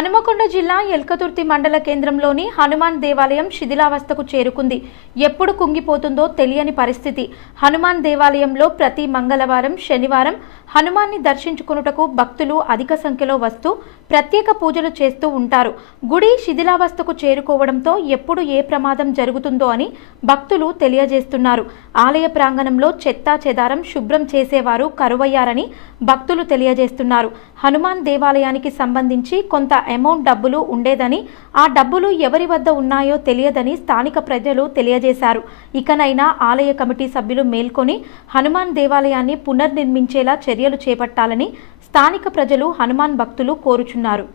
హనుమకొండ జిల్లా ఎల్కతుర్తి మండల కేంద్రంలోని హనుమాన్ దేవాలయం శిథిలావస్థకు చేరుకుంది. ఎప్పుడు కుంగిపోతుందో తెలియని పరిస్థితి. హనుమాన్ దేవాలయంలో ప్రతి మంగళవారం, శనివారం హనుమాన్ని దర్శించుకొనుటకు భక్తులు అధిక సంఖ్యలో వస్తూ ప్రత్యేక పూజలు చేస్తూ ఉంటారు. గుడి శిథిలావస్థకు చేరుకోవడంతో ఎప్పుడు ఏ ప్రమాదం జరుగుతుందో అని భక్తులు తెలియజేస్తున్నారు. ఆలయ ప్రాంగణంలో చెత్తా చెదారం శుభ్రం చేసేవారు కరువయ్యారని భక్తులు తెలియజేస్తున్నారు. హనుమాన్ దేవాలయానికి సంబంధించి కొంత అమౌంట్ డబ్బులు ఉండేదని, ఆ డబ్బులు ఎవరి వద్ద ఉన్నాయో తెలియదని స్థానిక ప్రజలు తెలియజేశారు. ఇకనైనా ఆలయ కమిటీ సభ్యులు మేల్కొని హనుమాన్ దేవాలయాన్ని పునర్నిర్మించేలా చర్యలు చేపట్టాలని స్థానిక ప్రజలు, హనుమాన్ భక్తులు కోరుచున్నారు.